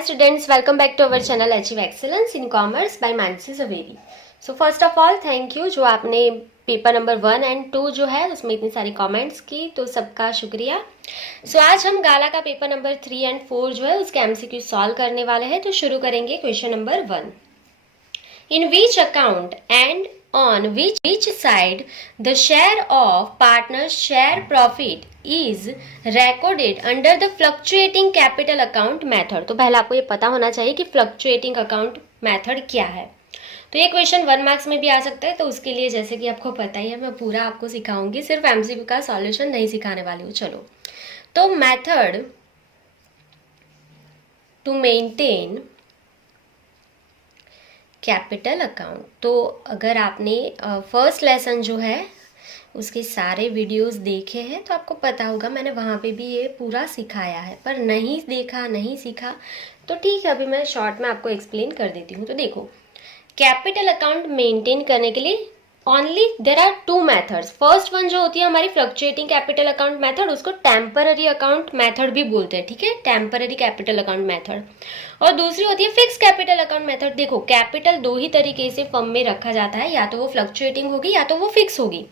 Hi students, welcome back to our channel Achieve Excellence in Commerce by Mansi Zaveri. So first of all thank you जो आपने paper number 1 and 2 जो है उसमें इतनी सारी comments की, तो सबका शुक्रिया। सो आज हम गाला का पेपर नंबर 3 एंड 4 जो है उसके एमसीक्यू सॉल्व करने वाले हैं। तो शुरू करेंगे question number 1। In which account and on which side the share of partners share profit is recorded under the fluctuating capital account method। तो पहले आपको ये पता होना चाहिए कि fluctuating account method क्या है। तो ये क्वेश्चन 1 मार्क्स में भी आ सकता है, तो उसके लिए जैसे कि आपको पता ही है मैं पूरा आपको सिखाऊंगी, सिर्फ एमसीक्यू का सॉल्यूशन नहीं सिखाने वाली हूँ। चलो, तो method to maintain capital account. तो अगर आपने फर्स्ट लेसन जो है उसके सारे वीडियोस देखे हैं तो आपको पता होगा मैंने वहाँ पे भी ये पूरा सिखाया है, पर नहीं देखा नहीं सीखा तो ठीक है, अभी मैं शॉर्ट में आपको एक्सप्लेन कर देती हूँ। तो देखो, कैपिटल अकाउंट मेंटेन करने के लिए only there are 2 methods. First one जो होती है हमारी फ्लक्चुएटिंग कैपिटल अकाउंट मेथड, उसको टेम्पररी अकाउंट मेथड भी बोलते हैं, ठीक है, टेम्पररी कैपिटल अकाउंट मेथड। और दूसरी होती है फिक्स कैपिटल अकाउंट मेथड। देखो, कैपिटल 2 ही तरीके से फर्म में रखा जाता है, या तो वो फ्लक्चुएटिंग होगी या तो वो फिक्स होगी।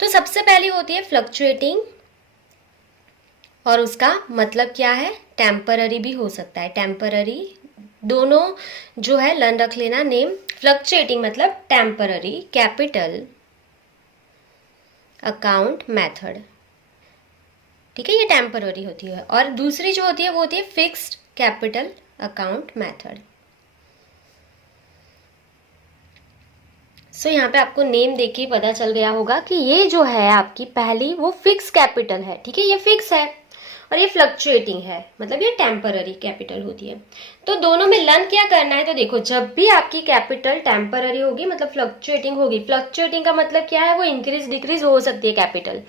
तो सबसे पहली होती है फ्लक्चुएटिंग, और उसका मतलब क्या है, टेम्पररी भी हो सकता है, टेम्पररी दोनों जो है लर्न रख लेना नेम। फ्लक्चुएटिंग मतलब टेम्पररी कैपिटल अकाउंट मेथड, ठीक है, ये टेम्पररी होती है। और दूसरी जो होती है वो होती है फिक्स्ड कैपिटल अकाउंट मेथड। सो यहाँ पे आपको नेम देख के पता चल गया होगा कि ये जो है आपकी पहली वो फिक्स कैपिटल है, ठीक है, ये फिक्स है, और ये फ्लक्चुएटिंग है, मतलब ये टेम्पररी कैपिटल होती है। तो दोनों में लर्न क्या करना है, तो देखो जब भी आपकी कैपिटल टेम्पररी होगी मतलब फ्लक्चुएटिंग होगी, फ्लक्चुएटिंग का मतलब क्या है, वो इंक्रीज डिक्रीज हो सकती है कैपिटल,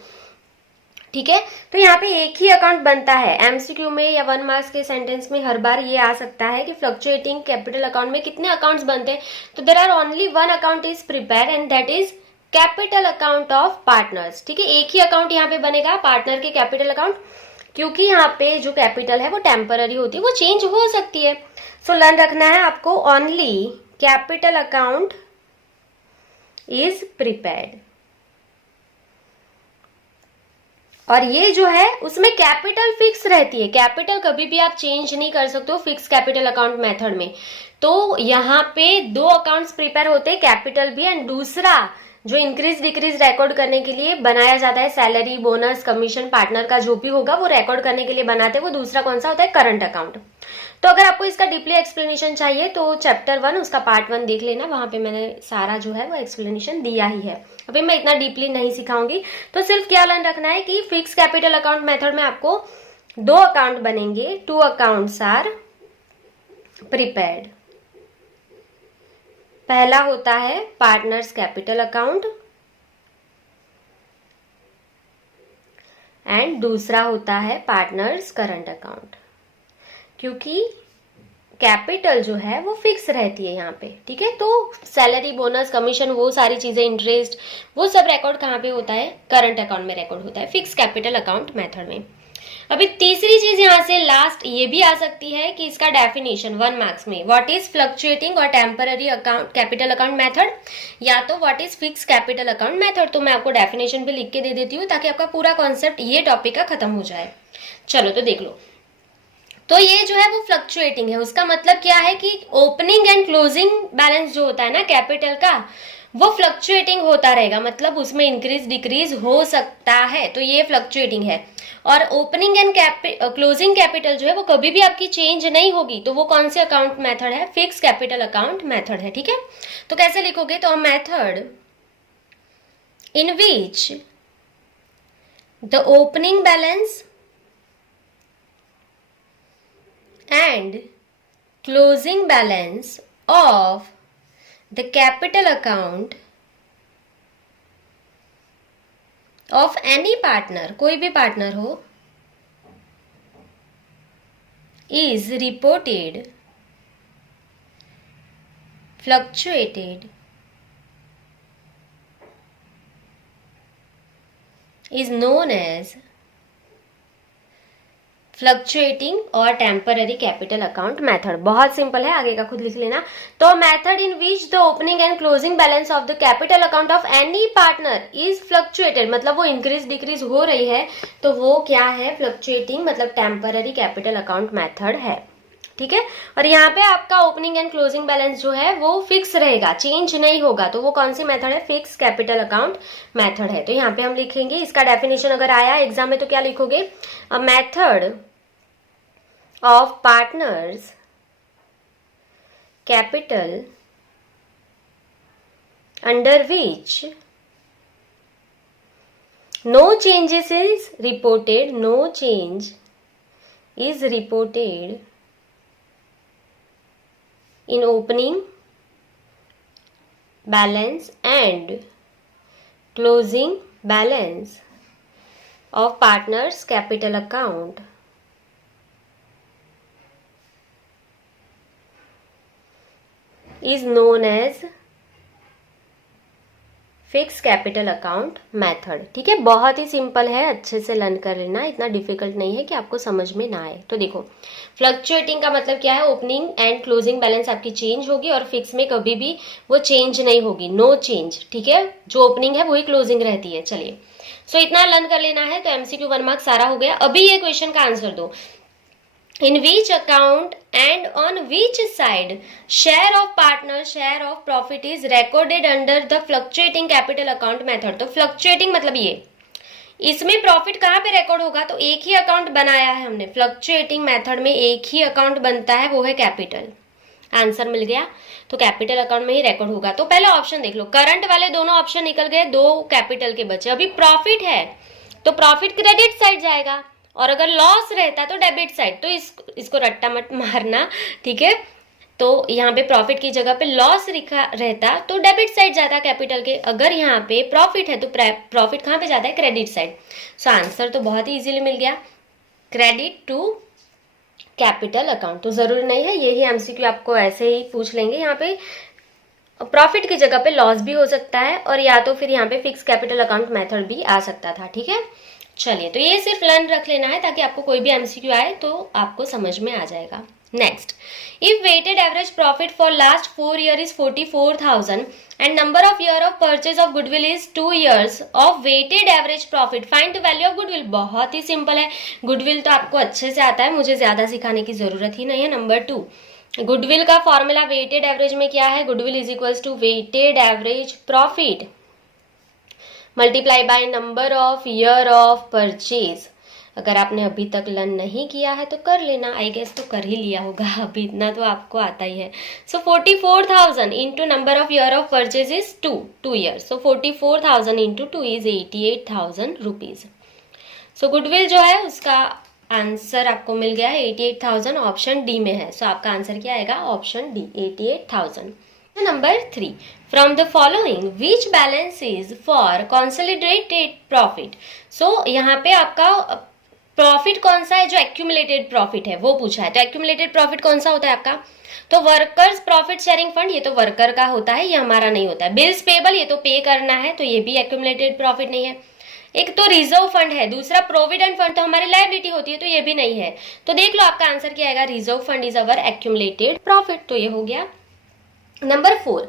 ठीक है। तो यहाँ पे एक ही अकाउंट बनता है, एमसीक्यू में या 1 मार्क्स के सेंटेंस में हर बार ये आ सकता है कि फ्लक्चुएटिंग कैपिटल अकाउंट में कितने अकाउंट्स बनते हैं। तो there are only 1 account is prepare and that is capital account of partners, ठीक है। एक ही अकाउंट यहाँ पे बनेगा, पार्टनर के कैपिटल अकाउंट, क्योंकि यहाँ पे जो कैपिटल है वो टेम्पररी होती है, वो चेंज हो सकती है। सो लर्न रखना है आपको, only capital account is prepared. और ये जो है उसमें कैपिटल फिक्स रहती है, कैपिटल कभी भी आप चेंज नहीं कर सकते हो फिक्स कैपिटल अकाउंट मेथड में। तो यहाँ पे 2 अकाउंट्स प्रिपेयर होते हैं, कैपिटल भी एंड दूसरा जो इंक्रीज डिक्रीज रिकॉर्ड करने के लिए बनाया जाता है, सैलरी बोनस कमीशन पार्टनर का जो भी होगा वो रिकॉर्ड करने के लिए बनाते हैं, वो दूसरा कौन सा होता है, करंट अकाउंट। तो अगर आपको इसका डीपली एक्सप्लेनेशन चाहिए तो चैप्टर 1 उसका पार्ट 1 देख लेना, वहां पे मैंने सारा जो है वो एक्सप्लेनेशन दिया ही है। अभी मैं इतना डीपली नहीं सिखाऊंगी। तो सिर्फ क्या लर्न रखना है कि फिक्स कैपिटल अकाउंट मेथड में आपको 2 अकाउंट बनेंगे, 2 अकाउंट्स आर प्रिपेयर्ड। पहला होता है पार्टनर्स कैपिटल अकाउंट एंड दूसरा होता है पार्टनर्स करंट अकाउंट, क्योंकि कैपिटल जो है वो फिक्स रहती है यहाँ पे, ठीक है। तो सैलरी बोनस कमीशन वो सारी चीजें, इंटरेस्ट, वो सब रिकॉर्ड कहाँ पे होता है, करंट अकाउंट में रिकॉर्ड होता है, फिक्स कैपिटल अकाउंट मेथड में। अभी तीसरी चीज यहाँ से लास्ट ये भी आ सकती है कि इसका डेफिनेशन 1 मार्क्स में, व्हाट इज फ्लक्चुएटिंग और temporary account capital account method, या तो what is fix capital account method. तो मैं आपको डेफिनेशन भी लिख के दे देती हूँ ताकि आपका पूरा कॉन्सेप्ट ये टॉपिक का खत्म हो जाए। चलो तो देख लो, तो ये जो है वो फ्लक्चुएटिंग है, उसका मतलब क्या है कि ओपनिंग एंड क्लोजिंग बैलेंस जो होता है ना कैपिटल का, वो फ्लक्चुएटिंग होता रहेगा, मतलब उसमें इंक्रीज डिक्रीज हो सकता है, तो ये फ्लक्चुएटिंग है। और ओपनिंग एंड क्लोजिंग कैपिटल जो है वो कभी भी आपकी चेंज नहीं होगी, तो वो कौन से अकाउंट मेथड है, फिक्स कैपिटल अकाउंट मेथड है, ठीक है। तो कैसे लिखोगे, तो method in which the opening balance and closing balance of the capital account of any partner, कोई भी पार्टनर हो, is reported fluctuated is known as fluctuating और टेम्पररी कैपिटल अकाउंट मेथड। बहुत सिंपल है, आगे का खुद लिख लेना। तो method in which the opening and closing balance of the capital account of any partner is fluctuated, मतलब वो इंक्रीज डिक्रीज हो रही है, तो वो क्या है, फ्लक्चुएटिंग मतलब टेम्पररी कैपिटल अकाउंट मेथड है। ठीक है, और यहाँ पे आपका ओपनिंग एंड क्लोजिंग बैलेंस जो है वो फिक्स रहेगा, चेंज नहीं होगा। तो वो कौन सी मेथड है, फिक्स कैपिटल अकाउंट मेथड है। तो यहाँ पे हम लिखेंगे, इसका डेफिनेशन अगर आया एग्जाम में तो क्या लिखोगे, a method of partners capital under which no changes is reported, no change is reported in opening balance and closing balance of partners capital account is known as fix capital account method. ठीक है, बहुत ही simple है, अच्छे से learn कर लेना, इतना डिफिकल्ट नहीं है कि आपको समझ में ना आए। तो देखो, फ्लक्चुएटिंग का मतलब क्या है, ओपनिंग एंड क्लोजिंग बैलेंस आपकी चेंज होगी, और फिक्स में कभी भी वो चेंज नहीं होगी, नो चेंज। ठीक है, जो ओपनिंग है वही क्लोजिंग रहती है। चलिए, सो इतना लर्न कर लेना है। तो एमसीक्यू 1 मार्क्स सारा हो गया। अभी ये क्वेश्चन का आंसर दो, in which account and on which side share of partner share of profit is recorded under the fluctuating capital account method। तो fluctuating मतलब ये, इसमें प्रॉफिट कहाँ पे रिकॉर्ड होगा, तो एक ही अकाउंट बनाया है हमने, फ्लक्चुएटिंग मेथड में एक ही अकाउंट बनता है, वो है कैपिटल। आंसर मिल गया, तो कैपिटल अकाउंट में ही रिकॉर्ड होगा। तो पहले ऑप्शन देख लो, करंट वाले दोनों ऑप्शन निकल गए, दो कैपिटल के बचे। अभी प्रॉफिट है तो प्रॉफिट क्रेडिट साइड जाएगा, और अगर लॉस रहता तो डेबिट साइड। तो इसको रट्टा मत मारना, ठीक है। तो यहाँ पे प्रॉफिट की जगह पे लॉस लिखा रहता तो डेबिट साइड जाता कैपिटल के। अगर यहाँ पे प्रॉफिट है तो प्रॉफिट कहाँ पे जाता है, क्रेडिट साइड। सो आंसर तो बहुत ही इजीली मिल गया, क्रेडिट टू कैपिटल अकाउंट। तो जरूरी नहीं है, यही एमसीक्यू आपको ऐसे ही पूछ लेंगे। यहाँ पे प्रॉफिट की जगह पे लॉस भी हो सकता है, और या तो फिर यहाँ पे फिक्स कैपिटल अकाउंट मेथड भी आ सकता था। ठीक है, चलिए, तो ये सिर्फ लर्न रख लेना है ताकि आपको कोई भी एमसीक्यू आए तो आपको समझ में आ जाएगा। Next, if weighted average profit for last 4 year is 44,000 and number of year of purchase of goodwill is 2 years of weighted average profit, find the value of goodwill. बहुत ही सिंपल है, गुडविल तो आपको अच्छे से आता है, मुझे ज्यादा सिखाने की जरूरत ही नहीं है। नंबर 2, गुडविल का फॉर्मूला वेटेड एवरेज में क्या है, goodwill is equals to weighted average profit multiply by number of year of purchase. अगर आपने अभी तक लर्न नहीं किया है तो कर लेना, आई गेस तो कर ही लिया होगा, अभी इतना तो आपको आता ही है। सो 44,000 into number of year of purchase is 2 years. So 44,000 into 2 is 88,000 rupees. So goodwill जो है उसका आंसर आपको मिल गया है 88,000, ऑप्शन डी में है। सो आपका आंसर क्या आएगा, option D 88,000। Number 3, from the following which balance is for consolidated profit. So यहाँ पे आपका प्रॉफिट कौन सा है, जो एक्यूमुलेटेड प्रॉफिट है वो पूछा है। तो एक्यूमुलेटेड प्रॉफिट कौन सा होता है आपका, तो वर्कर्स प्रॉफिट शेयरिंग फंड, ये तो वर्कर का होता है, ये हमारा नहीं होता है। बिल्स पेबल, ये तो पे करना है, तो ये भी एक्यूमुलेटेड प्रॉफिट नहीं है। एक तो रिजर्व फंड है, दूसरा प्रोविडेंट फंड, तो हमारी लायबिलिटी होती है, तो ये भी नहीं है। तो देख लो आपका आंसर क्या आएगा, reserve fund is our accumulated profit. तो ये हो गया। Number 4,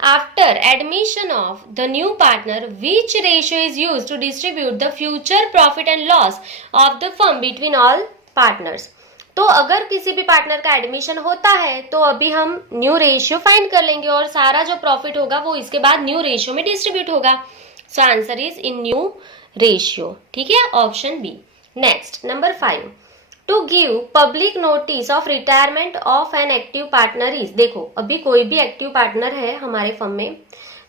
after admission of the new partner, which ratio is used to distribute the future profit and loss of the firm between all partners? तो अगर किसी भी पार्टनर का admission होता है तो अभी हम न्यू रेशियो फाइंड कर लेंगे, और सारा जो प्रॉफिट होगा वो इसके बाद न्यू रेशियो में डिस्ट्रीब्यूट होगा। So answer is in new ratio. ठीक है, option B. Next, number 5, to give public notice of retirement of an active partner is. देखो, अभी कोई भी एक्टिव पार्टनर है हमारे फर्म में,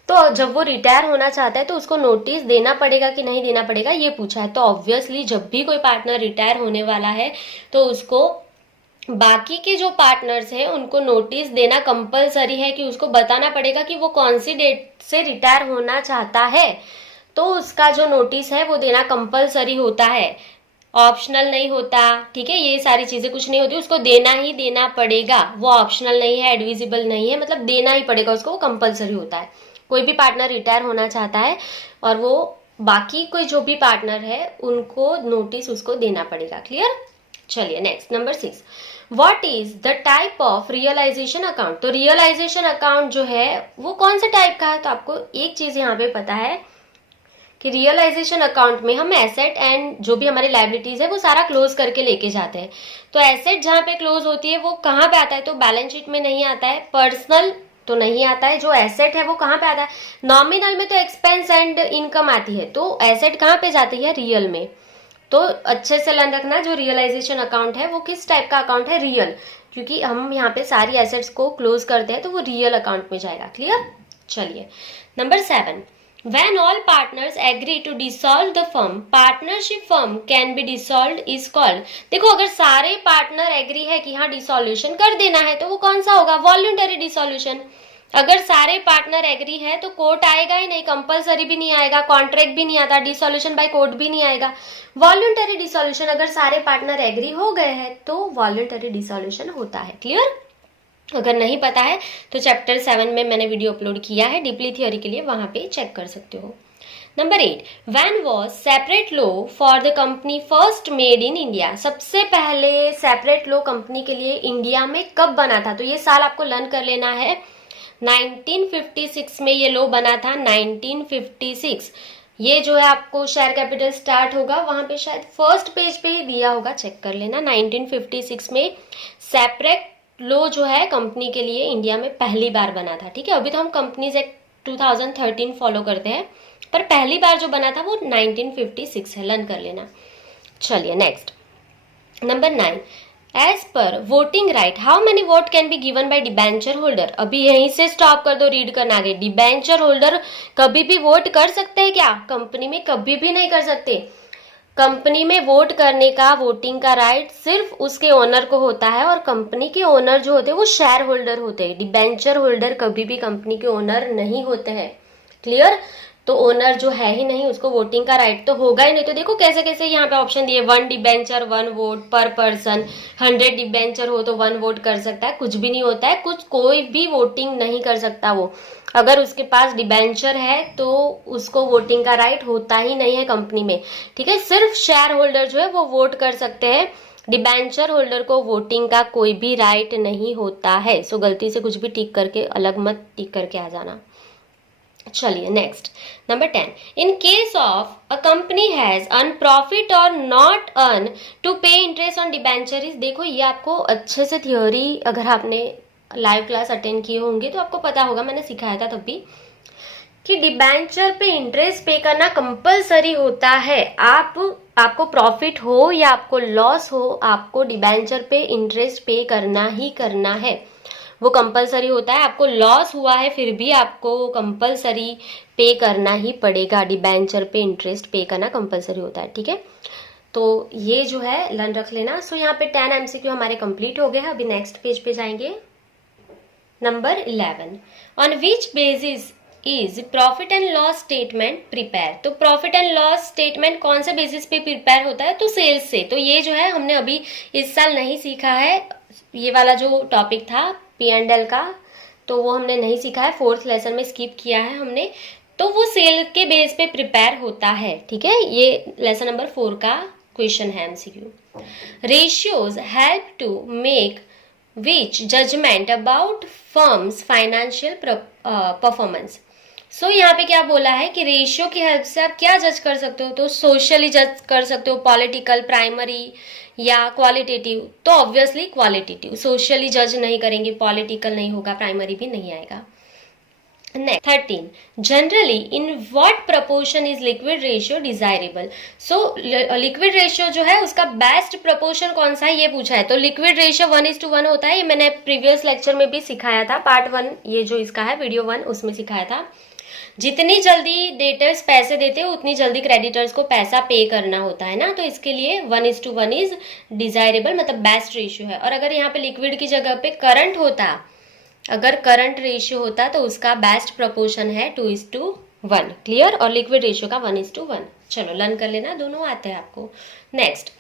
तो जब वो रिटायर होना चाहता है तो उसको नोटिस देना पड़ेगा कि नहीं देना पड़ेगा, ये पूछा है। तो ऑब्वियसली जब भी कोई पार्टनर रिटायर होने वाला है तो उसको बाकी के जो पार्टनर्स हैं उनको नोटिस देना कंपलसरी है, कि उसको बताना पड़ेगा कि वो कौन सी डेट से रिटायर होना चाहता है। तो उसका जो नोटिस है वो देना कंपलसरी होता है, ऑप्शनल नहीं होता। ठीक है, ये सारी चीजें कुछ नहीं होती, उसको देना ही देना पड़ेगा। वो ऑप्शनल नहीं है, एडविजिबल नहीं है, मतलब देना ही पड़ेगा उसको, वो कंपलसरी होता है। कोई भी पार्टनर रिटायर होना चाहता है और वो बाकी कोई जो भी पार्टनर है उनको नोटिस उसको देना पड़ेगा। क्लियर, चलिए next number 6, what is the type of realisation account. तो रियलाइजेशन अकाउंट जो है वो कौन से टाइप का है, तो आपको एक चीज यहाँ पे पता है कि रियलाइजेशन अकाउंट में हम एसेट एंड जो भी हमारी लाइबिलिटीज है वो सारा क्लोज करके लेके जाते हैं। तो एसेट जहां पे क्लोज होती है वो कहाँ पे आता है, तो बैलेंस शीट में नहीं आता है, पर्सनल तो नहीं आता है, जो एसेट है वो कहाँ पे आता है, नॉमिनल में तो एक्सपेंस एंड इनकम आती है, तो एसेट कहाँ पे जाती है, रियल में। तो अच्छे से ध्यान रखना, जो रियलाइजेशन अकाउंट है वो किस टाइप का अकाउंट है, रियल, क्योंकि हम यहाँ पे सारी एसेट्स को क्लोज करते हैं तो वो रियल अकाउंट में जाएगा। क्लियर। चलिए number 7, when all partners agree to dissolve the firm, partnership firm can be dissolved is called। देखो अगर सारे पार्टनर एग्री है कि हाँ डिसॉल्यूशन कर देना है तो वो कौन सा होगा, वॉल्यूंटरी डिसॉल्यूशन। अगर सारे पार्टनर एग्री है तो कोर्ट आएगा ही नहीं, कंपलसरी भी नहीं आएगा, कॉन्ट्रैक्ट भी नहीं आता, डिसॉल्यूशन बाय कोर्ट भी नहीं आएगा। वॉल्यूंटरी डिसॉल्यूशन अगर सारे पार्टनर एग्री हो गए हैं तो वॉल्यूंटरी डिसॉल्यूशन होता है। क्लियर। अगर नहीं पता है तो चैप्टर 7 में मैंने वीडियो अपलोड किया है डीपली थियोरी के लिए, वहां पे चेक कर सकते हो। Number 8, when was separate law for the company first made in India. सबसे पहले सेपरेट लॉ कंपनी के लिए इंडिया में कब बना था, तो ये साल आपको लर्न कर लेना है। 1956 में ये लॉ बना था, 1956। ये जो है आपको शेयर कैपिटल स्टार्ट होगा वहां पे शायद फर्स्ट पेज पे ही दिया होगा, चेक कर लेना। 1956 में सेपरेट लॉ जो है कंपनी के लिए इंडिया में पहली बार बना था। ठीक है, अभी तो हम कंपनीज एक्ट 2013 फॉलो करते हैं, पर पहली बार जो बना था वो 1956 है, लर्न कर लेना। चलिए next number 9, as per voting right how many vote can be given by debenture holder. अभी यहीं से स्टॉप कर दो, रीड करना आगे। डिबेंचर होल्डर कभी भी वोट कर सकते हैं क्या, कंपनी में कभी भी नहीं कर सकते। कंपनी में वोट करने का, वोटिंग का राइट सिर्फ उसके ओनर को होता है, और कंपनी के ओनर जो होते हैं वो शेयर होल्डर होते हैं। डिबेंचर होल्डर कभी भी कंपनी के ओनर नहीं होते हैं। क्लियर। तो ओनर जो है ही नहीं उसको वोटिंग का राइट तो होगा ही नहीं। तो देखो कैसे कैसे यहाँ पे ऑप्शन दिए, 1 डिबेंचर 1 वोट पर पर्सन, 100 डिबेंचर हो तो 1 वोट कर सकता है, कुछ भी नहीं होता है, कुछ कोई भी वोटिंग नहीं कर सकता वो। अगर उसके पास डिबेंचर है तो उसको वोटिंग का राइट होता ही नहीं है कंपनी में। ठीक है, सिर्फ शेयर होल्डर जो है वो वोट कर सकते हैं, डिबेंचर होल्डर को वोटिंग का कोई भी राइट नहीं होता है। सो गलती से कुछ भी टिक करके अलग मत टिक करके आ जाना। चलिए next number 10, in case of a company has earn profit और नॉट अर्न टू पे इंटरेस्ट ऑन डिबेंचरीज। देखो ये आपको अच्छे से थियोरी, अगर आपने लाइव क्लास अटेंड किए होंगे तो आपको पता होगा, मैंने सिखाया था तब भी, कि डिबेंचर पे इंटरेस्ट पे करना कंपलसरी होता है। आपको प्रॉफिट हो या आपको लॉस हो, आपको डिबेंचर पे इंटरेस्ट पे करना ही करना है, वो कंपलसरी होता है। आपको लॉस हुआ है फिर भी आपको कंपलसरी पे करना ही पड़ेगा, डिबेंचर पे इंटरेस्ट पे करना कंपलसरी होता है। ठीक है, तो ये जो है लर्न रख लेना। सो यहाँ पे 10 MCQ हमारे कंप्लीट हो गए हैं। अभी नेक्स्ट पेज पे जाएंगे। Number 11, on which basis is profit and loss statement prepare. तो प्रॉफिट एंड लॉस स्टेटमेंट कौन से बेसिस पे प्रिपेयर होता है, तो सेल्स से। तो ये जो है हमने अभी इस साल नहीं सीखा है, ये वाला जो टॉपिक था P&L का, तो वो हमने नहीं सीखा है, 4th लेसन में स्किप किया है हमने। तो वो सेल के बेस पे प्रिपेयर होता है। ठीक है, ये लेसन नंबर 4 का क्वेश्चन है MCQ। Ratios help to make which judgment about firms financial performance। So यहाँ पे क्या बोला है कि रेशियो की हेल्प से आप क्या जज कर सकते हो, तो सोशली जज कर सकते हो, पॉलिटिकल, प्राइमरी या क्वालिटेटिव। तो ऑब्वियसली क्वालिटेटिव, सोशली जज नहीं करेंगे, पॉलिटिकल नहीं होगा, प्राइमरी भी नहीं आएगा। Next 13, generally in what proportion is liquid ratio desirable. So liquid ratio जो है उसका बेस्ट प्रपोर्शन कौन सा है ये पूछा है। तो लिक्विड रेशियो 1:1 होता है, ये मैंने प्रीवियस लेक्चर में भी सिखाया था, पार्ट 1 ये जो इसका है वीडियो 1 उसमें सिखाया था। जितनी जल्दी डेटर्स पैसे देते हो उतनी जल्दी क्रेडिटर्स को पैसा पे करना होता है ना, तो इसके लिए 1:1 इज डिजायरेबल, मतलब बेस्ट रेशियो है। और अगर यहाँ पे लिक्विड की जगह पे करंट होता, अगर करंट रेशियो होता तो उसका बेस्ट प्रपोर्शन है 2:1। क्लियर। और लिक्विड रेशियो का 1:1। चलो लर्न कर लेना, दोनों आते हैं आपको। Next,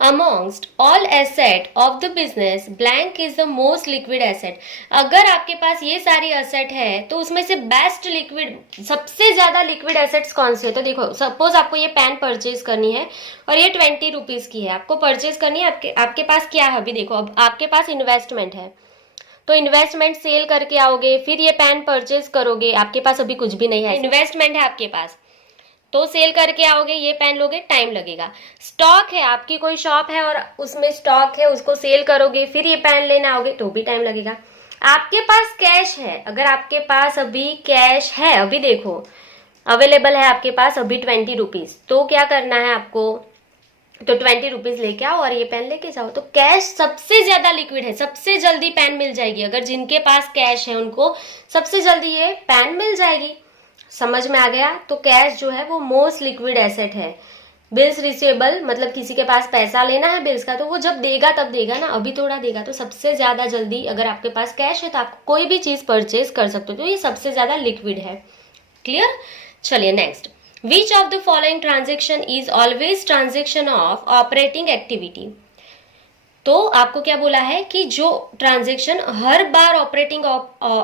amongst all asset of the business blank is the most liquid asset। अगर आपके पास ये सारी एसेट है तो उसमें से बेस्ट लिक्विड, सबसे ज्यादा लिक्विड एसेट्स कौन से है? तो देखो सपोज आपको ये पेन परचेज करनी है और ये 20 रुपीज की है, आपको परचेज करनी है। आपके पास क्या है अभी? देखो अब आपके पास इन्वेस्टमेंट है, तो इन्वेस्टमेंट सेल करके आओगे, फिर ये पेन परचेज करोगे। आपके पास अभी कुछ भी नहीं है, इन्वेस्टमेंट है आपके पास, तो सेल करके आओगे, ये पेन लोगे, टाइम लगेगा। स्टॉक है, आपकी कोई शॉप है और उसमें स्टॉक है, उसको सेल करोगे, फिर ये पेन लेने आओगे तो भी टाइम लगेगा। आपके पास कैश है, अगर आपके पास अभी कैश है, अभी देखो अवेलेबल है आपके पास अभी 20 रुपीज, तो क्या करना है आपको? तो 20 रुपीज लेके आओ और ये पेन लेके जाओ। तो कैश सबसे ज्यादा लिक्विड है, सबसे जल्दी पेन मिल जाएगी। अगर जिनके पास कैश है उनको सबसे जल्दी ये पेन मिल जाएगी। समझ में आ गया? तो कैश जो है वो मोस्ट लिक्विड एसेट है। बिल्स रिसीवेबल मतलब किसी के पास पैसा लेना है बिल्स का, तो वो जब देगा तब देगा ना, अभी थोड़ा देगा। तो सबसे ज्यादा जल्दी अगर आपके पास कैश है तो आप कोई भी चीज परचेज कर सकते हो, तो ये सबसे ज्यादा लिक्विड है। क्लियर? चलिए next, which of the following transaction is always transaction of operating activity. तो आपको क्या बोला है कि जो ट्रांजेक्शन हर बार ऑपरेटिंग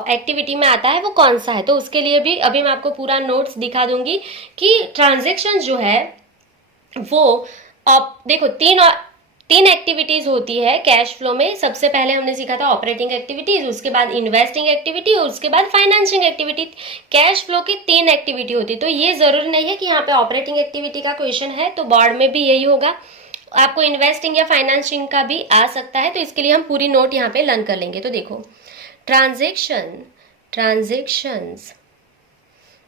एक्टिविटी में आता है वो कौन सा है। तो उसके लिए भी अभी मैं आपको पूरा नोट्स दिखा दूंगी कि ट्रांजेक्शन जो है वो देखो तीन एक्टिविटीज होती है कैश फ्लो में। सबसे पहले हमने सीखा था ऑपरेटिंग एक्टिविटीज, उसके बाद इन्वेस्टिंग एक्टिविटी और उसके बाद फाइनेंसिंग एक्टिविटी। कैश फ्लो की 3 एक्टिविटी होती है। तो ये जरूरी नहीं है कि यहाँ पे ऑपरेटिंग एक्टिविटी का क्वेश्चन है तो बोर्ड में भी यही होगा, आपको इन्वेस्टिंग या फाइनेंसिंग का भी आ सकता है। तो इसके लिए हम पूरी नोट यहाँ पे लर्न कर लेंगे। तो देखो transactions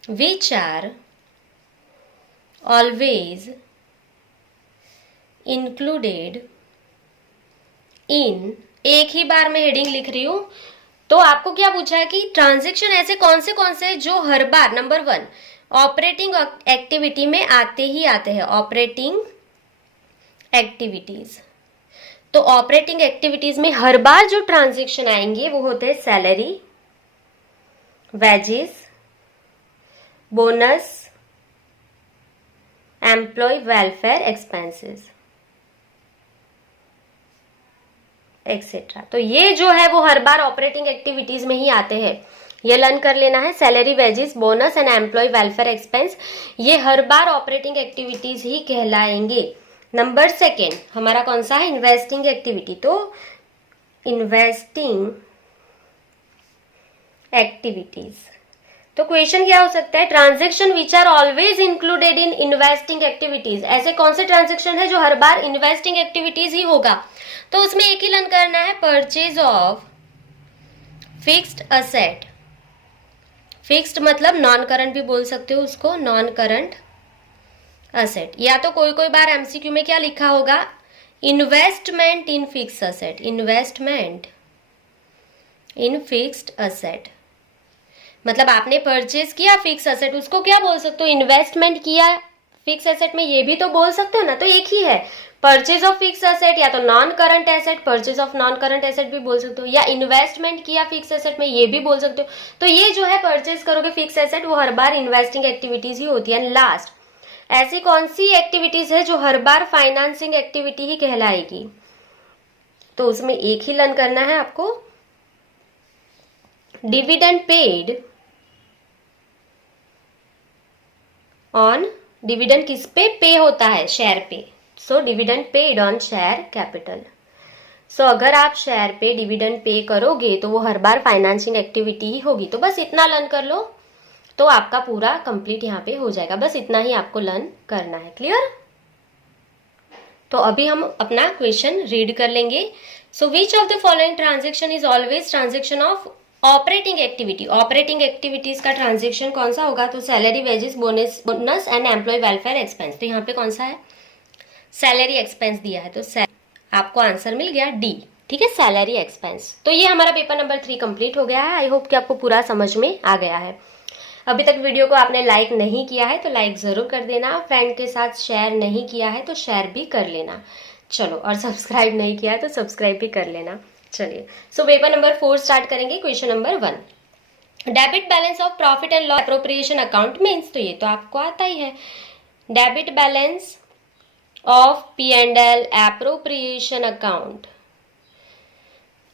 which are always included in, एक ही बार में हेडिंग लिख रही हूं। तो आपको क्या पूछा है कि ट्रांजेक्शन ऐसे कौन से जो हर बार, नंबर 1 ऑपरेटिंग एक्टिविटी में आते ही आते हैं, ऑपरेटिंग एक्टिविटीज। तो ऑपरेटिंग एक्टिविटीज में हर बार जो ट्रांजेक्शन आएंगे वो होते हैं salary, wages, bonus, employee welfare expenses etcetera. तो ये जो है वो हर बार ऑपरेटिंग एक्टिविटीज में ही आते हैं, ये लर्न कर लेना है। Salary, wages, bonus and employ welfare expense, ये हर बार ऑपरेटिंग एक्टिविटीज ही कहलाएंगे। नंबर 2 हमारा कौन सा है? Investing activity. तो इन्वेस्टिंग एक्टिविटीज, तो क्वेश्चन क्या हो सकता है? Transaction which are always included in investing activities, ऐसे कौन से ट्रांजेक्शन है जो हर बार इन्वेस्टिंग एक्टिविटीज ही होगा। तो उसमें एक ही लर्न करना है, purchase of fixed asset. Fixed मतलब नॉन करंट भी बोल सकते हो उसको, नॉन करंट असेट। या तो कोई बार एमसीक्यू में क्या लिखा होगा? Investment in fixed asset, investment in fixed asset मतलब आपने परचेज किया फिक्स असेट, उसको क्या बोल सकते हो? इन्वेस्टमेंट किया फिक्स एसेट में, ये भी तो बोल सकते हो ना। तो एक ही है, परचेज ऑफ फिक्स एसेट या तो non current asset, purchase of non current asset भी बोल सकते हो, या इन्वेस्टमेंट किया फिक्स एसेट में, ये भी बोल सकते हो। तो ये जो है परचेज करोगे फिक्स एसेट, वो हर बार इन्वेस्टिंग एक्टिविटीज ही होती है। लास्ट, ऐसी कौन सी एक्टिविटीज है जो हर बार फाइनेंसिंग एक्टिविटी ही कहलाएगी? तो उसमें एक ही लर्न करना है आपको, डिविडेंड पेड ऑन, डिविडेंड किस पे होता है? शेयर पे। So dividend paid on share capital. So अगर आप शेयर पे डिविडेंड पे करोगे तो वो हर बार फाइनेंसिंग एक्टिविटी ही होगी। तो बस इतना लर्न कर लो तो आपका पूरा कंप्लीट यहाँ पे हो जाएगा। बस इतना ही आपको लर्न करना है। क्लियर? तो अभी हम अपना क्वेश्चन रीड कर लेंगे। So which of the following transaction is always transaction of operating activity. Operating activities का ट्रांजेक्शन कौन सा होगा? तो salary, wages, bonus and employ welfare expense. तो यहाँ पे कौन सा है? सैलरी एक्सपेंस दिया है, तो आपको आंसर मिल गया डी। ठीक है, सैलरी एक्सपेंस। तो ये हमारा पेपर नंबर 3 कंप्लीट हो गया है। आई होप कि आपको पूरा समझ में आ गया है। अभी तक वीडियो को आपने लाइक नहीं किया है तो लाइक जरूर कर देना, फ्रेंड के साथ शेयर नहीं किया है तो शेयर भी कर लेना। चलो, और सब्सक्राइब नहीं किया है तो सब्सक्राइब भी कर लेना। चलिए, सो पेपर नंबर 4 स्टार्ट करेंगे। Question number 1, debit balance of profit and loss appropriation account means, तो ये तो आपको आता ही है। Debit balance of P and L appropriation account.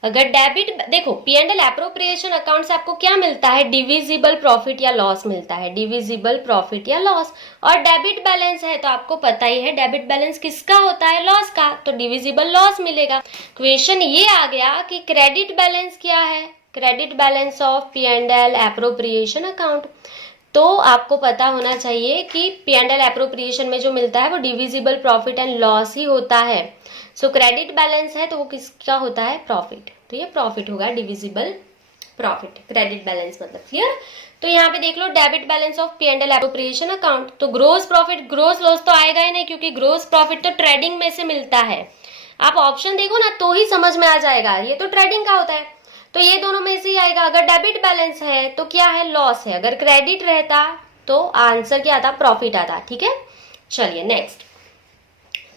अगर डेबिट, देखो P and L appropriation account से आपको क्या मिलता है, डिविजिबल प्रॉफिट या लॉस मिलता है, डिविजिबल प्रॉफिट या लॉस। और डेबिट बैलेंस है तो आपको पता ही है डेबिट बैलेंस किसका होता है, लॉस का, तो डिविजिबल लॉस मिलेगा। क्वेश्चन ये आ गया कि क्रेडिट बैलेंस क्या है, credit balance of P and L appropriation account. तो आपको पता होना चाहिए कि पी एंड एल एप्रोप्रिएशन में जो मिलता है वो डिविजिबल प्रॉफिट एंड लॉस ही होता है। सो क्रेडिट बैलेंस है तो वो किसका होता है, प्रॉफिट, तो ये प्रॉफिट होगा, डिविजिबल प्रॉफिट, क्रेडिट बैलेंस मतलब। क्लियर। तो यहाँ पे देख लो debit balance of P and L appropriation account, तो ग्रोस प्रॉफिट, ग्रोस लॉस तो आएगा ही नहीं क्योंकि ग्रोस प्रॉफिट तो ट्रेडिंग में से मिलता है। आप ऑप्शन देखो ना तो ही समझ में आ जाएगा, ये तो ट्रेडिंग का होता है, तो ये दोनों में से ही आएगा। अगर डेबिट बैलेंस है तो क्या है, लॉस है, अगर क्रेडिट रहता तो आंसर क्या आता, प्रॉफिट आता। ठीक है, चलिए नेक्स्ट।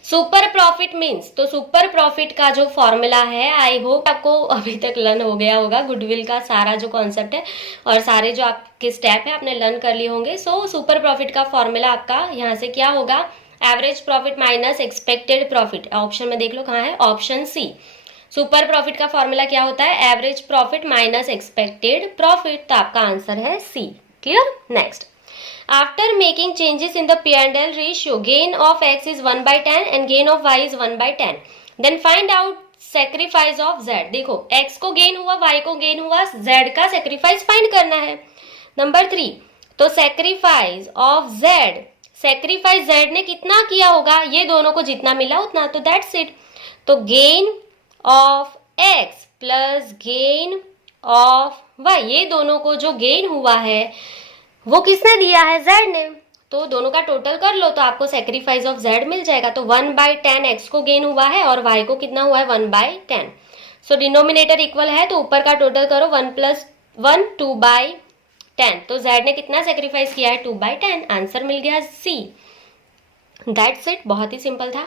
सुपर प्रॉफिट मीन्स, तो सुपर प्रॉफिट का जो फॉर्मूला है, आई होप आपको अभी तक लर्न हो गया होगा, गुडविल का सारा जो कॉन्सेप्ट है और सारे जो आपके स्टेप है आपने लर्न कर लिए होंगे। सो सुपर प्रॉफिट का फॉर्मूला आपका यहाँ से क्या होगा, average profit minus expected profit. Option में देख लो कहाँ है, ऑप्शन सी। सुपर प्रॉफिट का फॉर्मूला क्या होता है, average profit minus expected profit, तो आपका आंसर है C. Clear. Next, after making changes in the P and L ratio, gain of X is 1/10 and gain of Y is 1/10, then find out sacrifice of Z. देखो x को gain हुआ, Y को gain हुआ, Z का sacrifice find करना है। Number 3, तो sacrifice of Z, sacrifice Z ने कितना किया होगा, ये दोनों को जितना मिला उतना, तो दैट्स इट। तो gain of X plus gain of Y, ये दोनों को जो गेन हुआ है वो किसने दिया है, जेड ने, तो दोनों का टोटल कर लो तो आपको सेक्रीफाइस ऑफ जेड मिल जाएगा। तो 1/10 एक्स को गेन हुआ है और वाई को कितना हुआ है, 1/10। सो डिनोमिनेटर इक्वल है तो ऊपर का टोटल करो, 1 + 1 2/10, तो जेड ने कितना सेक्रीफाइस किया है, 2/10, आंसर मिल गया सी। दैट्स इट, बहुत ही सिंपल था।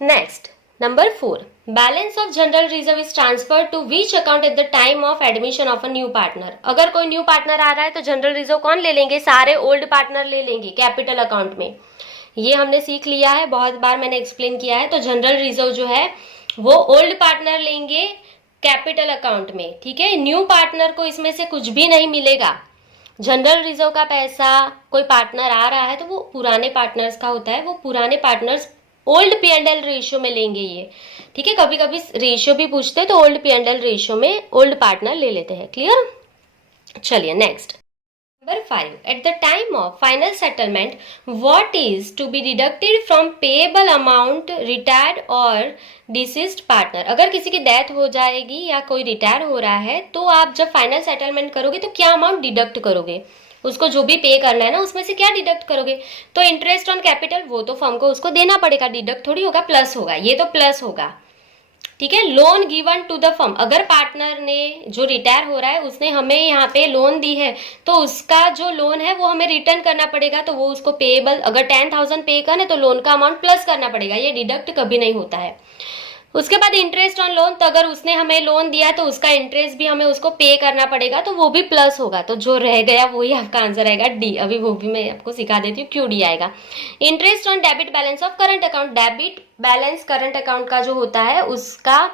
Next, number 4, balance of general reserve is transfer to which account at the time of admission of a new partner. अगर कोई न्यू पार्टनर आ रहा है तो जनरल रिजर्व कौन ले लेंगे, सारे ओल्ड पार्टनर ले लेंगे कैपिटल अकाउंट में। ये हमने सीख लिया है, बहुत बार मैंने एक्सप्लेन किया है। तो जनरल रिजर्व जो है वो ओल्ड पार्टनर लेंगे कैपिटल अकाउंट में। ठीक है, न्यू पार्टनर को इसमें से कुछ भी नहीं मिलेगा। जनरल रिजर्व का पैसा कोई पार्टनर आ रहा है तो वो पुराने पार्टनर्स का होता है, वो पुराने partners old P and L ratio में लेंगे ये। ठीक है, कभी कभी रेशियो भी पूछते हैं तो old P and L ratio में ओल्ड पार्टनर ले लेते हैं। क्लियर। चलिए next, number 5, at the time of final settlement what is to be deducted from payable amount retired और डिसीज्ड पार्टनर। अगर किसी की डेथ हो जाएगी या कोई रिटायर हो रहा है तो आप जब फाइनल सेटलमेंट करोगे तो क्या अमाउंट डिडक्ट करोगे, उसको जो भी पे करना है ना उसमें से क्या डिडक्ट करोगे, तो इंटरेस्ट ऑन कैपिटल वो तो फर्म को उसको देना पड़ेगा, डिडक्ट थोड़ी होगा, प्लस होगा, ये तो प्लस होगा। ठीक है, loan given to the firm, अगर पार्टनर ने जो रिटायर हो रहा है उसने हमें यहाँ पे लोन दी है तो उसका जो लोन है वो हमें रिटर्न करना पड़ेगा, तो वो उसको पेएबल, अगर 10,000 पे करना तो लोन का अमाउंट प्लस करना पड़ेगा, ये डिडक्ट कभी नहीं होता है। उसके बाद इंटरेस्ट ऑन लोन, तो अगर उसने हमें लोन दिया तो उसका इंटरेस्ट भी हमें उसको पे करना पड़ेगा, तो वो भी प्लस होगा, तो जो रह गया वही आपका आंसर आएगा डी। अभी वो भी मैं आपको सिखा देती हूँ क्यों डी आएगा। Interest on debit balance of current account, debit balance current account का जो होता है उसका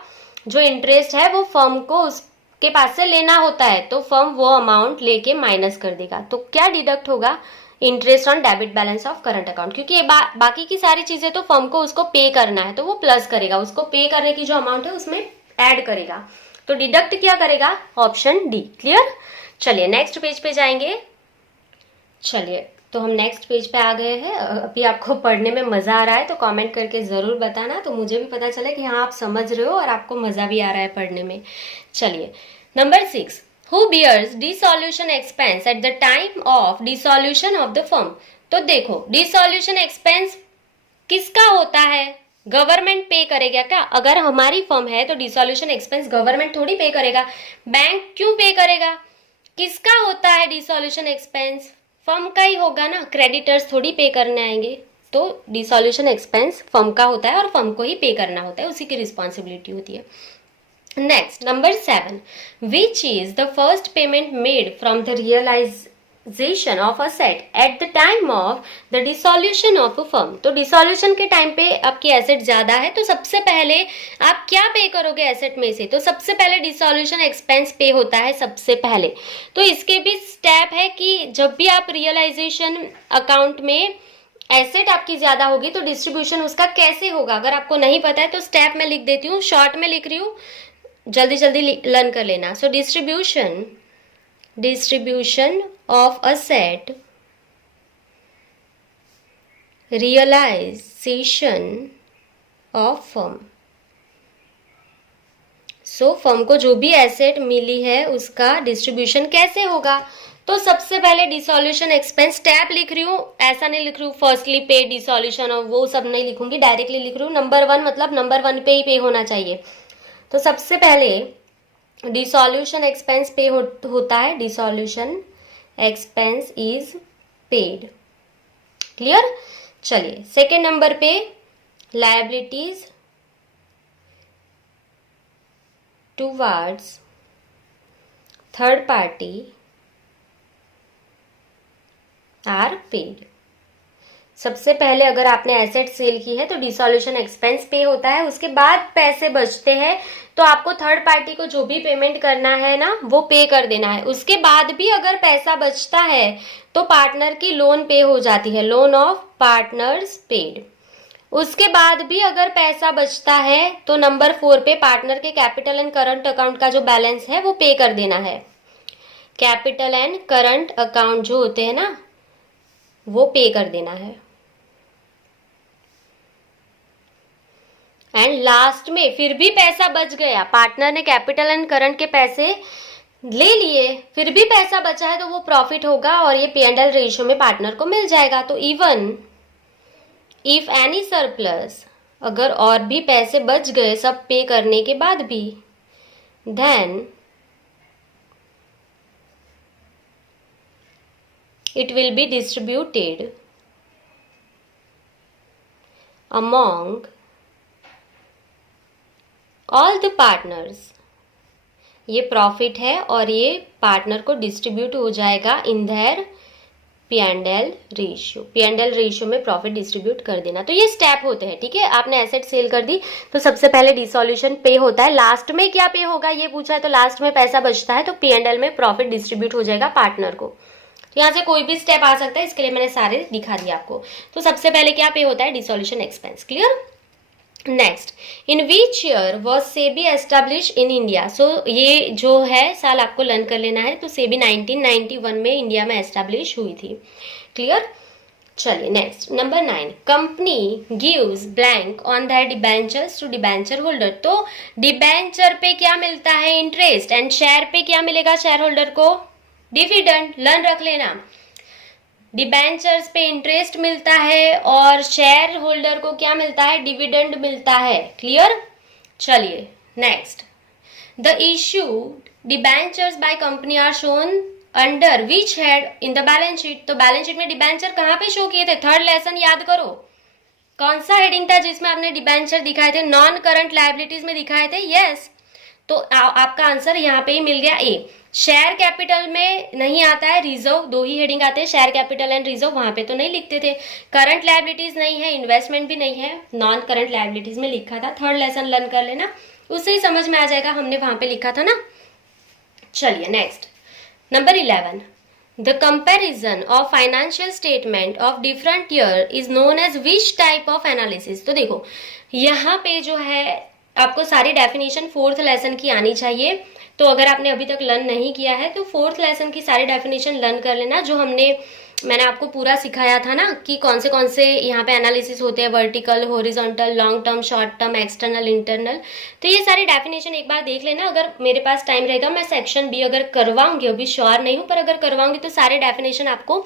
जो इंटरेस्ट है वो फर्म को उसके पास से लेना होता है, तो फर्म वो अमाउंट लेके माइनस कर देगा, तो क्या डिडक्ट होगा, interest on debit balance of current account, क्योंकि ये बाकी की सारी चीजें तो फर्म को उसको पे करना है तो वो प्लस करेगा, उसको पे करने की जो अमाउंट है उसमें ऐड करेगा, तो डिडक्ट क्या करेगा, ऑप्शन डी। क्लियर। चलिए नेक्स्ट पेज पे जाएंगे। चलिए तो हम नेक्स्ट पेज पे आ गए हैं। अभी आपको पढ़ने में मजा आ रहा है तो कमेंट करके जरूर बताना, तो मुझे भी पता चले कि हाँ आप समझ रहे हो और आपको मजा भी आ रहा है पढ़ने में। चलिए number 6, Who bears dissolution expense at the time of dissolution of the firm। तो देखो dissolution expense किसका होता है, गवर्नमेंट पे करेगा क्या, अगर हमारी फर्म है तो डिसॉल्यूशन एक्सपेंस गवर्नमेंट थोड़ी पे करेगा, बैंक क्यों पे करेगा, किसका होता है डिसॉल्यूशन एक्सपेंस, फर्म का ही होगा ना, क्रेडिटर्स थोड़ी पे करने आएंगे, तो डिसॉल्यूशन एक्सपेंस फर्म का होता है और फर्म को ही पे करना होता है, उसी की रिस्पॉन्सिबिलिटी होती है। Next number 7, which is the first payment made from the realise realisation of asset at the time of the dissolution of a firm. तो डिसोल्यूशन के टाइम पे आपकी एसेट ज्यादा है, तो सबसे पहले आप क्या पे करोगे एसेट में से? तो सबसे पहले डिसोल्यूशन एक्सपेंस पे होता है सबसे पहले। तो इसके भी स्टेप है कि जब भी आप रियलाइजेशन अकाउंट में एसेट आपकी ज्यादा होगी तो डिस्ट्रीब्यूशन उसका कैसे होगा, अगर आपको नहीं पता है तो स्टेप में लिख देती हूँ, शॉर्ट में लिख रही हूँ, जल्दी जल्दी लर्न कर लेना। So distribution of asset, realisation of firm. So firm को जो भी एसेट मिली है उसका डिस्ट्रीब्यूशन कैसे होगा? तो सबसे पहले डिसोल्यूशन एक्सपेंस स्टेप लिख रही हूँ, ऐसा नहीं लिख रही हूँ फर्स्टली पे डिसोल्यूशन और वो सब नहीं लिखूंगी, डायरेक्टली लिख रही हूँ नंबर 1, मतलब नंबर 1 पे ही पे होना चाहिए। तो सबसे पहले डिसोल्यूशन एक्सपेंस पे होता है, dissolution expense is paid. Clear? चलिए सेकेंड नंबर पे liabilities towards third party are paid. सबसे पहले अगर आपने एसेट सेल की है तो डिसोल्यूशन एक्सपेंस पे होता है, उसके बाद पैसे बचते हैं तो आपको थर्ड पार्टी को जो भी पेमेंट करना है ना वो पे कर देना है। उसके बाद भी अगर पैसा बचता है तो पार्टनर की लोन पे हो जाती है, लोन ऑफ पार्टनर्स पेड। उसके बाद भी अगर पैसा बचता है तो नंबर 4 पे पार्टनर के कैपिटल एंड करंट अकाउंट का जो बैलेंस है वो पे कर देना है। कैपिटल एंड करंट अकाउंट जो होते हैं ना वो पे कर देना है। एंड लास्ट में फिर भी पैसा बच गया, पार्टनर ने कैपिटल एंड करंट के पैसे ले लिए, फिर भी पैसा बचा है तो वो प्रॉफिट होगा और ये P&L रेशियो में पार्टनर को मिल जाएगा। तो इवन इफ एनी सरप्लस, अगर और भी पैसे बच गए सब पे करने के बाद भी, then it will be distributed among all the partners। ये प्रॉफिट है और ये पार्टनर को डिस्ट्रीब्यूट हो जाएगा in their P&L ratio. P&L ratio में प्रॉफिट डिस्ट्रीब्यूट कर देना। तो ये स्टेप होते हैं, ठीक है। आपने एसेट सेल कर दी तो सबसे पहले डिसोल्यूशन पे होता है, लास्ट में क्या पे होगा ये पूछा है तो लास्ट में पैसा बचता है तो P&L में प्रॉफिट डिस्ट्रीब्यूट हो जाएगा पार्टनर को। तो यहाँ से कोई भी स्टेप आ सकता है, इसके लिए मैंने सारे दिखा दिया आपको। तो सबसे पहले क्या पे होता है? Dissolution expense. Clear? Next, in which year was SEBI establish in India. So ये जो है साल आपको लर्न कर लेना है। तो सेबी 1991 में इंडिया में एस्टेब्लिश हुई थी। क्लियर? चलिए next, number 9, company gives blank on that debentures to debenture holder. तो डिबेंचर पे क्या मिलता है? इंटरेस्ट। एंड शेयर पे क्या मिलेगा शेयर होल्डर को? डिविडेंड। लर्न रख लेना, डिबेंचर्स पे इंटरेस्ट मिलता है और शेयर होल्डर को क्या मिलता है? डिविडेंड मिलता है। क्लियर? चलिए next, the issued debentures by company are shown under which head in the balance sheet. तो बैलेंस शीट में डिबेंचर कहाँ पे शो किए थे? थर्ड लेसन याद करो, कौन सा हेडिंग था जिसमें आपने डिबेंचर दिखाए थे? नॉन करंट लायबिलिटीज में दिखाए थे। यस, तो आपका आंसर यहाँ पे ही मिल गया ए। शेयर कैपिटल में नहीं आता है, रिजर्व, दो ही हेडिंग आते हैं, शेयर कैपिटल एंड रिजर्व, वहां पे तो नहीं लिखते थे। करंट लायबिलिटीज नहीं है, इन्वेस्टमेंट भी नहीं है, नॉन करंट लायबिलिटीज में लिखा था। थर्ड लेसन लर्न कर लेना, उससे ही समझ में आ जाएगा, हमने वहां पे लिखा था ना। चलिए next, number 11, the comparison of financial statement of different year is known as which type of analysis. तो देखो यहाँ पे जो है आपको सारी डेफिनेशन फोर्थ लेसन की आनी चाहिए। तो अगर आपने अभी तक लर्न नहीं किया है तो फोर्थ लेसन की सारी डेफिनेशन लर्न कर लेना, जो मैंने आपको पूरा सिखाया था ना कि कौन से यहाँ पे एनालिसिस होते हैं, vertical, horizontal, long term, short term, external, internal. तो ये सारी डेफिनेशन एक बार देख लेना। अगर मेरे पास टाइम रहेगा मैं सेक्शन बी अगर करवाऊंगी, अभी श्योर नहीं हूँ, पर अगर करवाऊंगी तो सारे डेफिनेशन आपको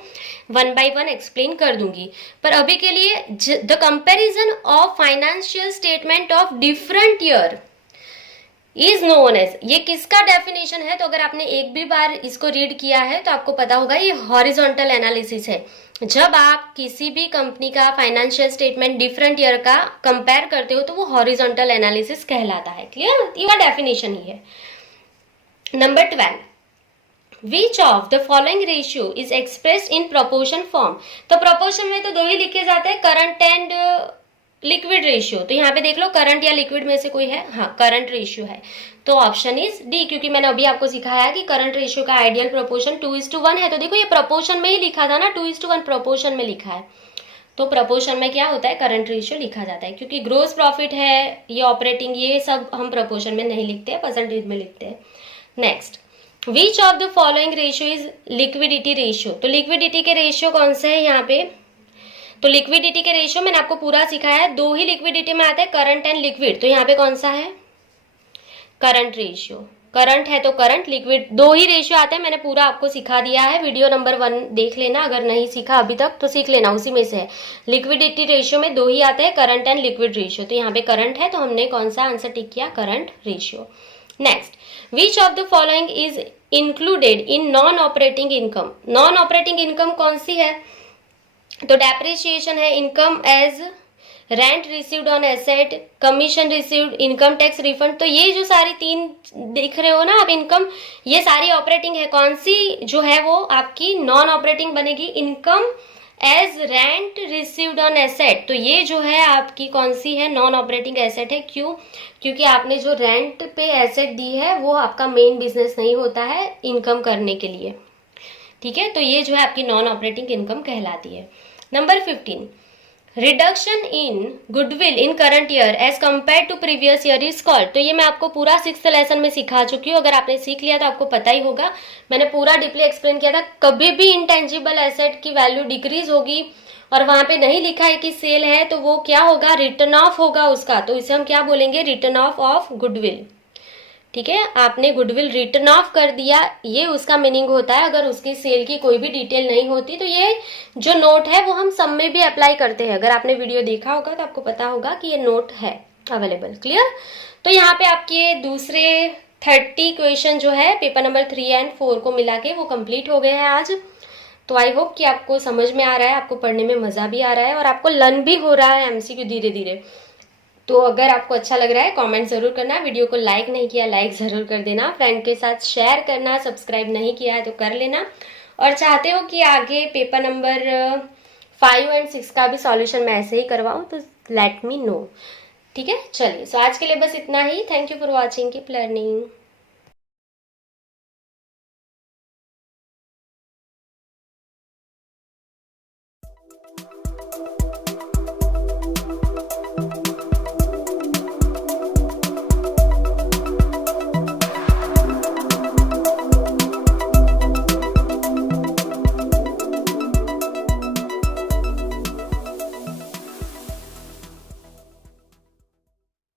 1 by 1 एक्सप्लेन कर दूंगी। पर अभी के लिए the comparison of financial statement of different year is known as, ये किसका डेफिनेशन है? तो अगर आपने एक भी बार इसको रीड किया है तो आपको पता होगा ये हॉरिजॉन्टल एनालिसिस है। जब आप किसी भी कंपनी का फाइनेंशियल स्टेटमेंट डिफरेंट ईयर का कंपेयर करते हो तो वो हॉरिजॉन्टल एनालिसिस कहलाता है। क्लियर? ये डेफिनेशन ही है। Number 12, which of the following ratio is expressed in proportion form. तो प्रोपोर्शन में तो दो ही लिखे जाते हैं, करंट एंड लिक्विड रेशियो। तो यहाँ पे देख लो करंट या लिक्विड में से कोई है, हाँ करंट रेशियो है, तो ऑप्शन इज डी, क्योंकि मैंने अभी आपको सिखाया कि करंट रेशियो का आइडियल प्रोपोर्शन 2:1 है। तो देखो ये प्रोपोर्शन में ही लिखा था ना, 2:1 प्रोपोर्शन में लिखा है, तो प्रोपोर्शन में क्या होता है, करंट रेशियो लिखा जाता है। क्योंकि ग्रोस प्रॉफिट है, ये ऑपरेटिंग, ये सब हम प्रोपोर्शन में नहीं लिखते हैं, परसेंटेज में लिखते हैं। Next, which of the following ratio is liquidity ratio. तो लिक्विडिटी के रेशियो कौन से है यहाँ पे, तो लिक्विडिटी के रेशियो मैंने आपको पूरा सिखाया है, दो ही लिक्विडिटी में आते हैं, करंट एंड लिक्विड। तो यहाँ पे कौन सा है, करंट रेशियो। करंट है तो करंट, लिक्विड, दो ही रेशियो आते हैं, मैंने पूरा आपको सिखा दिया है। वीडियो नंबर 1 देख लेना, अगर नहीं सीखा अभी तक तो सीख लेना, उसी में से है। लिक्विडिटी रेशियो में दो ही आते हैं, करंट एंड लिक्विड रेशियो। तो यहाँ पे करंट है, तो हमने कौन सा आंसर टिक किया, current ratio. Next, which of the following is included in non operating income. Non operating income कौन सी है, तो डेप्रिसिएशन है, income as rent received on asset, commission received, income tax refund. तो ये जो सारी तीन दिख रहे हो ना आप इनकम, ये सारी ऑपरेटिंग है। कौन सी जो है वो आपकी नॉन ऑपरेटिंग बनेगी, income as rent received on asset. तो ये जो है आपकी कौन सी है, नॉन ऑपरेटिंग एसेट है। क्यों, क्योंकि आपने जो रेंट पे एसेट दी है वो आपका मेन बिजनेस नहीं होता है इनकम करने के लिए, ठीक है। तो ये जो है आपकी नॉन ऑपरेटिंग इनकम कहलाती है। Number 15, reduction in goodwill in current year as compare to previous year is called. तो ये मैं आपको पूरा 6th लेसन में सिखा चुकी हूँ, अगर आपने सीख लिया तो आपको पता ही होगा, मैंने पूरा डीपली एक्सप्लेन किया था। कभी भी इंटेंजिबल एसेट की वैल्यू डिक्रीज होगी और वहां पे नहीं लिखा है कि सेल है, तो वो क्या होगा, रिटर्न ऑफ होगा उसका। तो इसे हम क्या बोलेंगे, रिटर्न ऑफ गुडविल, ठीक है। आपने गुडविल रिटर्न ऑफ कर दिया, ये उसका मीनिंग होता है। अगर उसकी सेल की कोई भी डिटेल नहीं होती तो ये जो नोट है वो हम सब में भी अप्लाई करते हैं। अगर आपने वीडियो देखा होगा तो आपको पता होगा कि ये नोट है अवेलेबल, क्लियर। तो यहाँ पे आपके दूसरे 30 क्वेश्चन जो है पेपर नंबर 3 एंड 4 को मिला के वो कंप्लीट हो गए हैं आज। तो आई होप कि आपको समझ में आ रहा है, आपको पढ़ने में मजा भी आ रहा है और आपको लर्न भी हो रहा है एमसीक्यू धीरे धीरे। तो अगर आपको अच्छा लग रहा है कमेंट जरूर करना, वीडियो को लाइक नहीं किया लाइक जरूर कर देना, फ्रेंड के साथ शेयर करना, सब्सक्राइब नहीं किया है तो कर लेना। और चाहते हो कि आगे पेपर नंबर 5 एंड 6 का भी सॉल्यूशन मैं ऐसे ही करवाऊँ तो लेट मी नो, ठीक है। चलिए, सो आज के लिए बस इतना ही। Thank you for watching, keep learning.